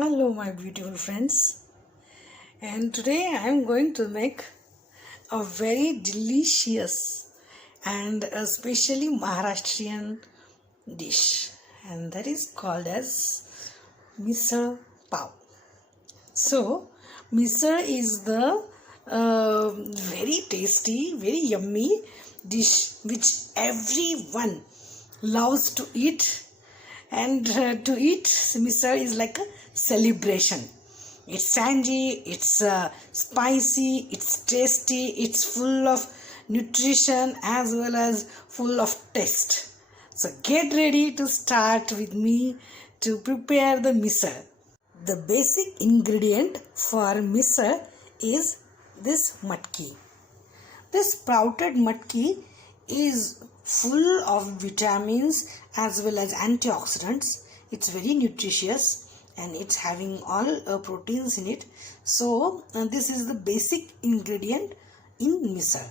Hello, my beautiful friends, and today I am going to make a very delicious and especially Maharashtrian dish, and that is called as misal pav. So, misal is the very tasty, very yummy dish which everyone loves to eat, and to eat misal is like a celebration. It's tangy, it's spicy, it's tasty, it's full of nutrition as well as full of taste. So get ready to start with me to prepare the misal. The basic ingredient for misal is this matki. This sprouted matki is full of vitamins as well as antioxidants. It's very nutritious and it's having all proteins in it. So this is the basic ingredient in misal.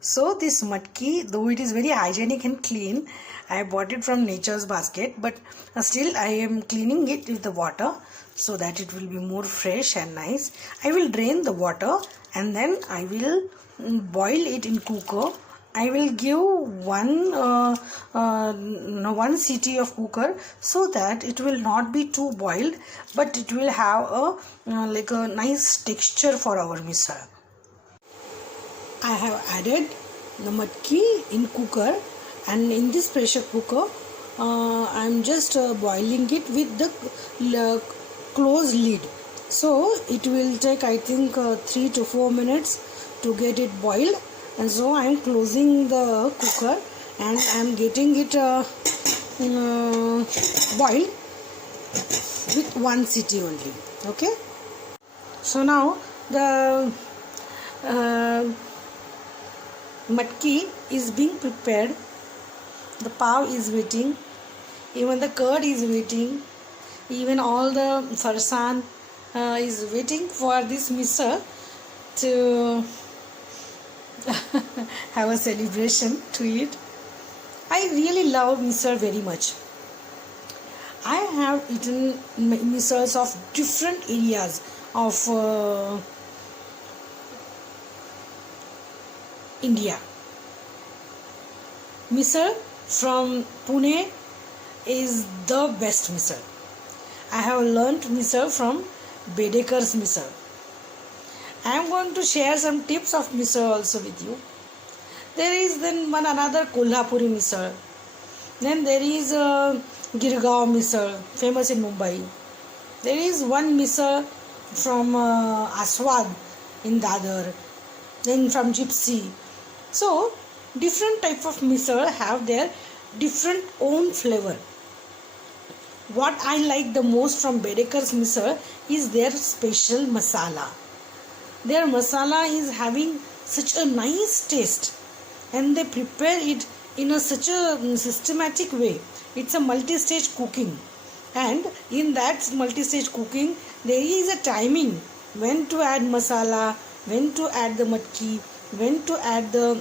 So this matki, though it is very hygienic and clean, I bought it from Nature's Basket, but still I am cleaning it with the water so that it will be more fresh and nice. I will drain the water and then I will boil it in cooker. I will give one city of cooker so that it will not be too boiled, but it will have a like a nice texture for our misal. I have added the matki in cooker, and in this pressure cooker I am just boiling it with the closed lid. So it will take I think 3 to 4 minutes to get it boiled, and so I am closing the cooker and I am getting it boiled with one city only. Okay, so now the matki is being prepared, the pav is waiting, even the curd is waiting, even all the farsan is waiting for this misal to have a celebration to eat. I really love misal very much. I have eaten misals of different areas of India. Misal from Pune is the best misal. I have learnt misal from Bedekar's misal. I am going to share some tips of misal also with you. There is then one another Kolhapuri misal. Then there is Girgaon misal, famous in Mumbai. There is one misal from Aswad in Dadar. Then from Gypsy. So different type of misal have their different own flavor. What I like the most from Bedekar's misal is their special masala. Their masala is having such a nice taste, and they prepare it in such a systematic way. It's a multi-stage cooking, and in that multi-stage cooking there is a timing when to add masala, when to add the matki, when to add the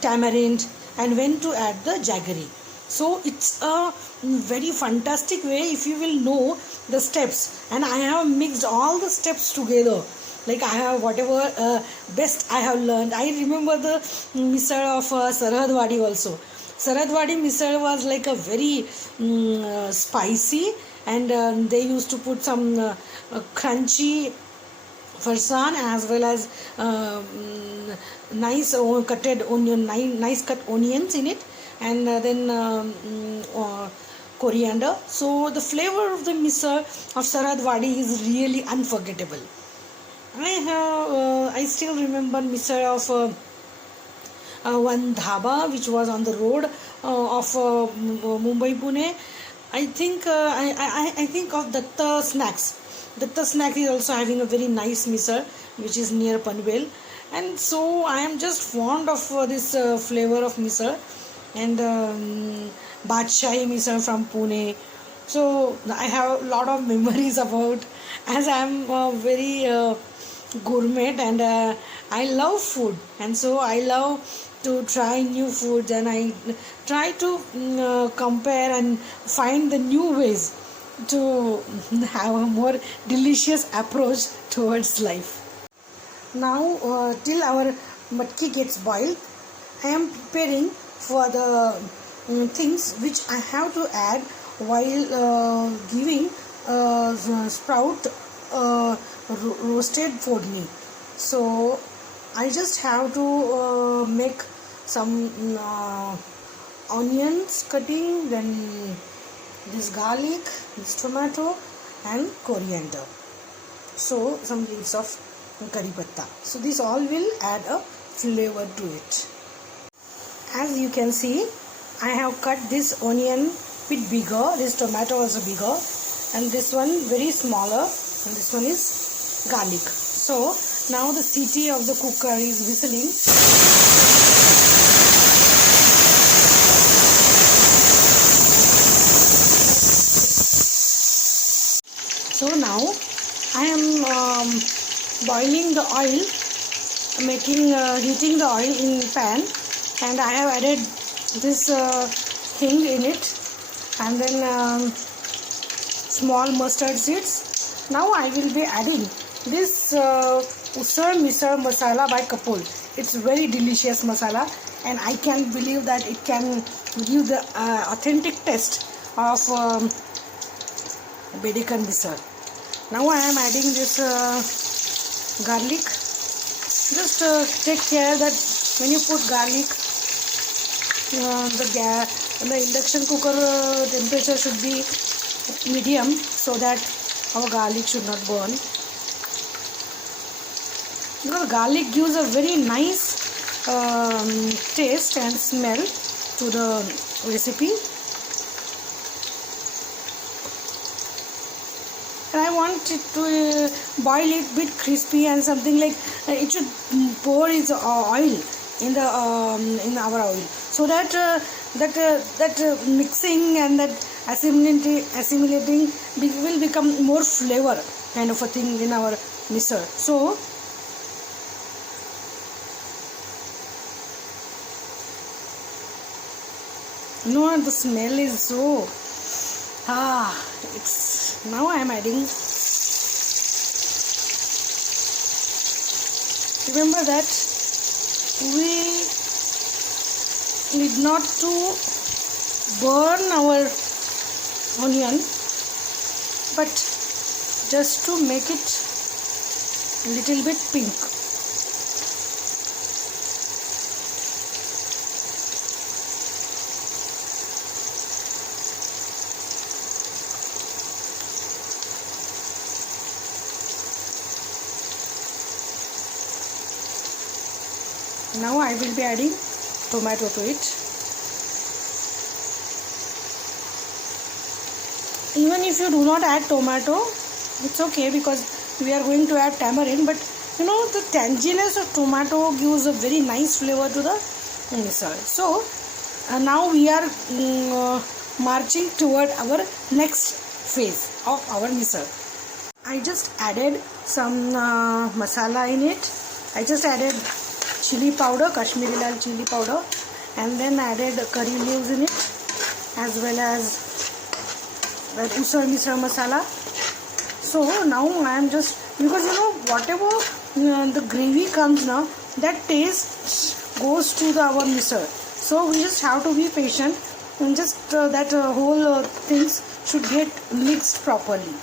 tamarind, and when to add the jaggery. So it's a very fantastic way if you will know the steps, and I have mixed all the steps together. Like I have whatever best I have learned. I remember the misal of Sarhadwadi also. Sarhadwadi misal was like a very spicy, and they used to put some crunchy farsan as well as nice cutted onion, nice cut onions in it, and then coriander. So the flavor of the misal of Sarhadwadi is really unforgettable. I still remember misal of one dhaba which was on the road of Mumbai Pune. I think I think of Datta Snacks. Datta Snack is also having a very nice misal which is near Panvel, and so I am just fond of this flavor of misal, and Badshahi misal from Pune. So I have a lot of memories about, as I am very gourmet, and I love food, and so I love to try new foods, and I try to compare and find the new ways to have a more delicious approach towards life. Now, till our matki gets boiled, I am preparing for the things which I have to add while giving sprout roasted fodni. So I just have to make some onions cutting, then this garlic, this tomato and coriander. So some leaves of curry patta. So this all will add a flavor to it. As you can see, I have cut this onion bit bigger, this tomato also bigger, and this one very smaller, and this one is garlic. So now the city of the cooker is whistling. So now I am boiling the oil, heating the oil in pan, and I have added this thing in it, and then small mustard seeds. Now I will be adding this Usar Misal masala by Kapul. It's very delicious masala, and I can't believe that it can give the authentic taste of Bedekan misal. Now I am adding this garlic. Just take care that when you put garlic, the induction cooker temperature should be medium, so that our garlic should not burn. Because garlic gives a very nice taste and smell to the recipe. And I want it to boil it bit crispy and something like it should pour its oil in our oil, so that that mixing and that assimilating will become more flavor kind of a thing in our misal. So the smell is so it's now I am adding. Remember that we need not to burn our onion, but just to make it little bit pink. Now I will be adding tomato to it. Even if you do not add tomato, it's okay, because we are going to add tamarind, but the tanginess of tomato gives a very nice flavor to the misal. So now we are marching toward our next phase of our misal. I just added some masala in it. I just added chili powder, Kashmiri lal chili powder, and then added curry leaves in it, as well as that Usar Misra masala. So now I am just, because whatever the gravy comes now, that taste goes to our misal. So we just have to be patient, and just that whole things should get mixed properly.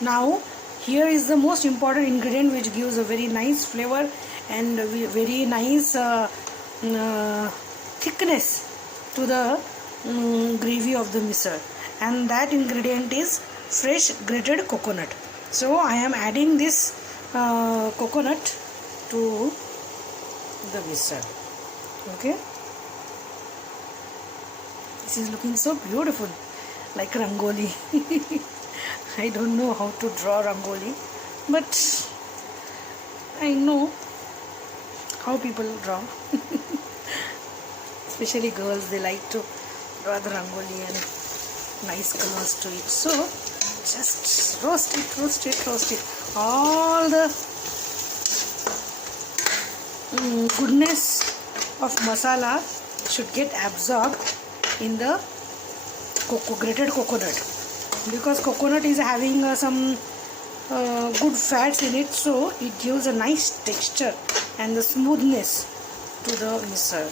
Now here is the most important ingredient, which gives a very nice flavor and very nice thickness to the gravy of the misal, and that ingredient is fresh grated coconut. So I am adding this coconut to the misal. Okay, this is looking so beautiful, like rangoli. I don't know how to draw rangoli, but I know how people draw. Especially girls, they like to draw the rangoli and nice colors to it. So just roast it. All the goodness of masala should get absorbed in the grated coconut, because coconut is having some good fats in it, so it gives a nice texture and the smoothness to the misal.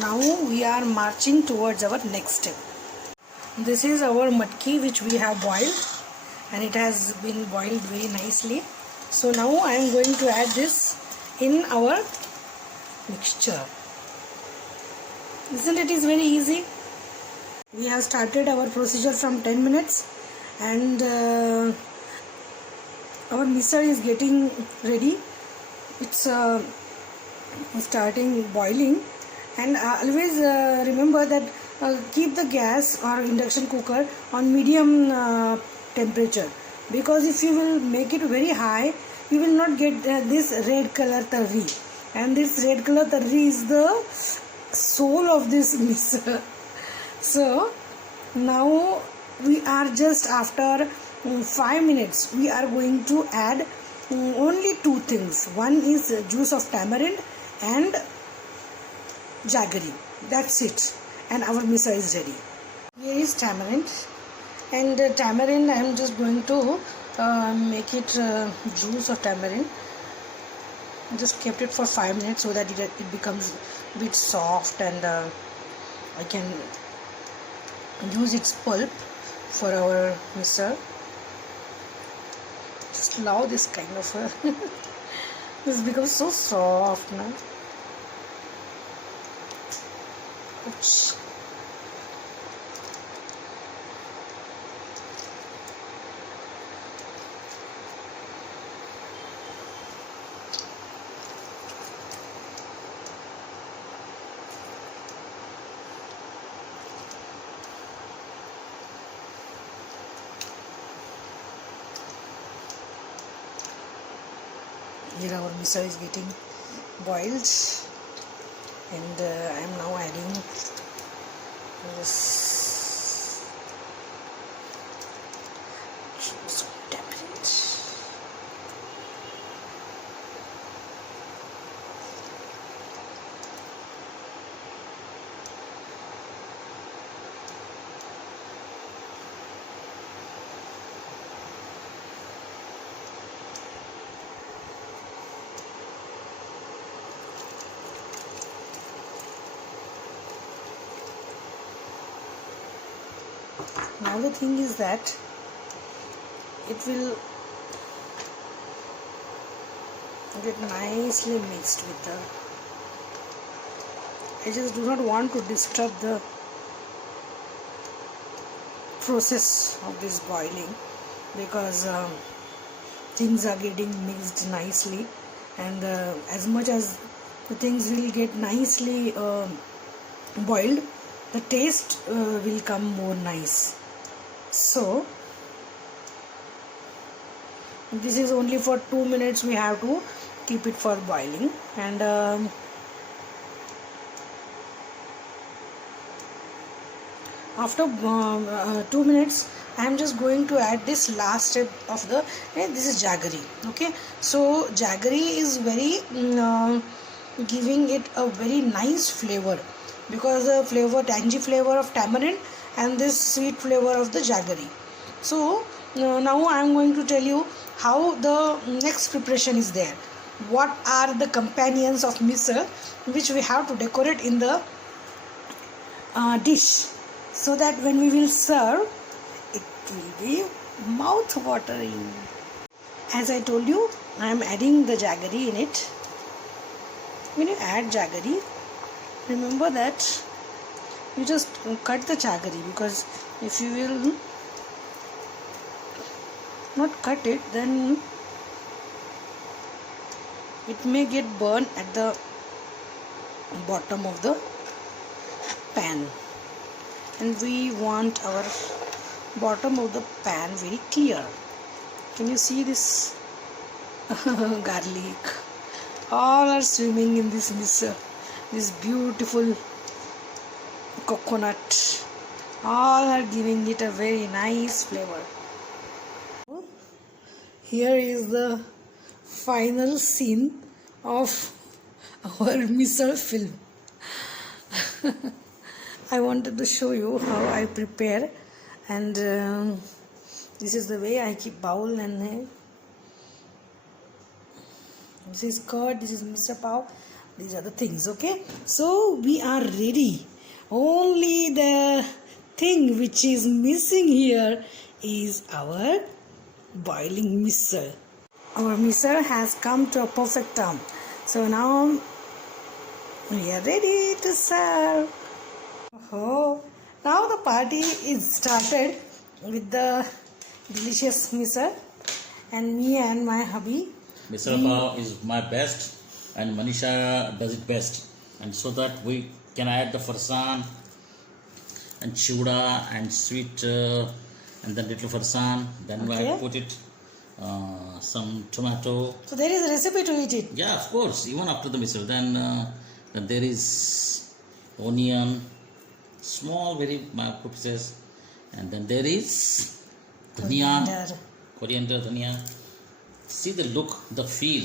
Now we are marching towards our next step. This is our matki which we have boiled, and it has been boiled very nicely. So now I am going to add this in our mixture. Isn't it is very easy? We have started our procedure from 10 minutes, and our misal is getting ready. It's starting boiling, and always remember that keep the gas or induction cooker on medium temperature, because if you will make it very high, you will not get this red color tarri, and this red color tarri is the soul of this misal. So now we are just after 5 minutes. We are going to add only two things. One is juice of tamarind and jaggery. That's it, and our misal is ready. Here is tamarind, and tamarind I am just going to make it juice of tamarind. I just kept it for 5 minutes so that it becomes a bit soft, and I can use its pulp for our misal. Just love this kind of this becomes so soft now. Oops. Here our misal is getting boiled, and I am now adding this juice of tamarind. Now the thing is that it will get nicely mixed with the. I just do not want to disturb the process of this boiling, because things are getting mixed nicely, and as much as the things will get nicely boiled, the taste will come more nice. So this is only for 2 minutes. We have to keep it for boiling, and after 2 minutes I am just going to add this last step of the this is jaggery. Okay, so jaggery is very giving it a very nice flavor, because the flavor, tangy flavor of tamarind and this sweet flavor of the jaggery. So now I am going to tell you how the next preparation is there. What are the companions of misal which we have to decorate in the dish, so that when we will serve, it will be mouth watering. As I told you, I am adding the jaggery in it. When you add jaggery, remember that you just cut the jaggery, because if you will not cut it, then it may get burned at the bottom of the pan, and we want our bottom of the pan very clear. Can you see this garlic? All are swimming in this misal. This beautiful coconut, all are giving it a very nice flavor. here is the final scene of our misal film. I wanted to show you how I prepare, and this is the way I keep bowl, and this is curd, this is Mr. Pav, these are the things. Okay, so we are ready. Only the thing which is missing here is our boiling misal. Our misal has come to a perfect term. So now we are ready to serve. Oh, now the party is started with the delicious misal, and me and my hubby. Misal Pav is my best, and Manisha does it best. And so that we can add the farsan and chuda and sweet and then little farsan. Then Okay. I put it some tomato. So there is a recipe to eat it. Yeah, of course. Even after the misal, then there is onion, small very pieces, and then there is dhania, coriander, dhania. See the look, the feel.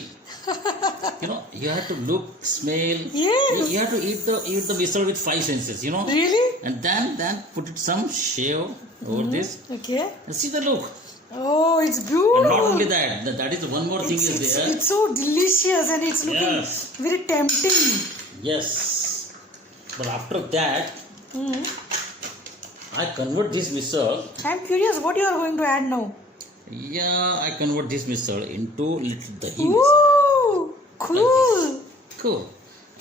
You have to look, smell. Yes. You have to eat the misal with 5 senses. Really? And then put it some shave over this. Okay. And see the look. Oh, it's And beautiful. not only that is one more thing is there. It's so delicious, and it's looking Yes. very tempting. Yes. But after that, Hmm. I convert this misal. I'm curious what you are going to add now. Yeah, I convert this misal into little dahi misal. Ooh, cool. Cool.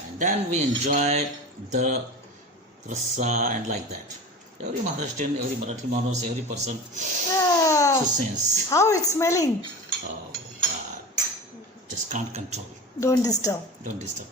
And then we enjoy the rasa and like that. Every Maharashtrian, every Marathi Manos, every person Ah, to sense. how it's smelling. Oh, God. Just can't control. Don't disturb. Don't disturb.